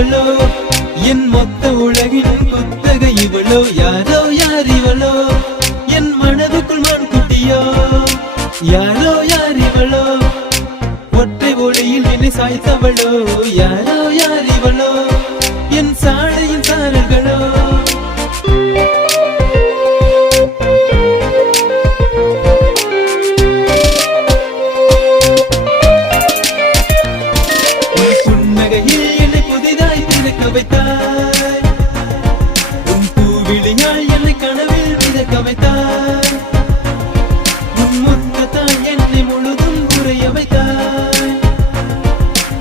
இவளோ என் மொத்த உலகின் குத்தகை இவளோ யாரோ யார் இவளோ என் மனதுக்குள் மான் குட்டியோ யாரோ யார் இவளோ ஒற்றை ஒளியில் என்னை சாய்த்தவளோ யாரோ யார் இவளோ என் சாடையின் சாரல்களோ புன்னகையில் என்னை புதிதாய் திறக்க வைத்தாய் உன் பூவிழியால் என்னை கனவில் மிதக்க வைத்தாய் உன் முத்தத்தால் என்னை முழுதும் குறைய வைத்தாய்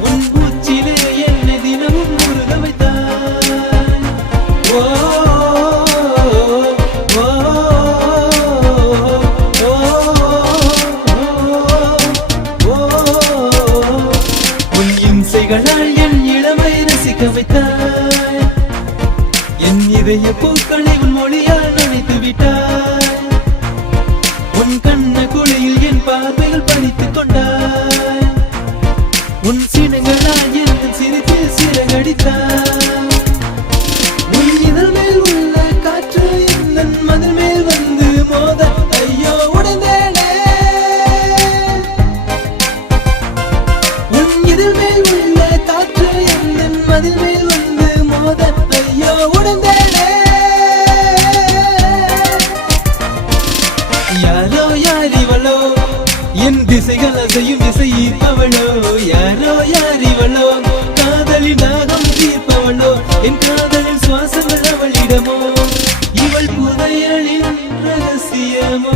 உன் பூச்சிலே என்னை தினமும் முருக வைத்தாய் ஓ ஓ உன் இம்சைகளால் என் இளமை ரசிக்க வைத்தாய் என் இதய பூக்களை உன் மொழியால் நனைத்து விட்டாய் உன் கண்ண குழியில் என் பார்வைகள் படித்துக் கொண்டாய் உன் சினங்களால் என் சிரிப்பில் சிறகடித்தாய் உன் இதழ் மேல் உள்ள காற்று என் மதில் மேல் வந்து மோத ஐயோ உடைந்தேனே உன் இதழ் மேல் உள்ள காற்று என் மதில் மேல் வந்து மோத ஐயோ உடைந்தேனே யாரோ யார் இவளோ என் திசைகள் அசையும் திசை ஈர்ப்பவளோ யாரோ யார் இவளோ காதலின் தாகம் தீர்ப்பவளோ என் காதலின் சுவாசங்கள் அவளிடமோ இவள் புதையலின் ரகசியமோ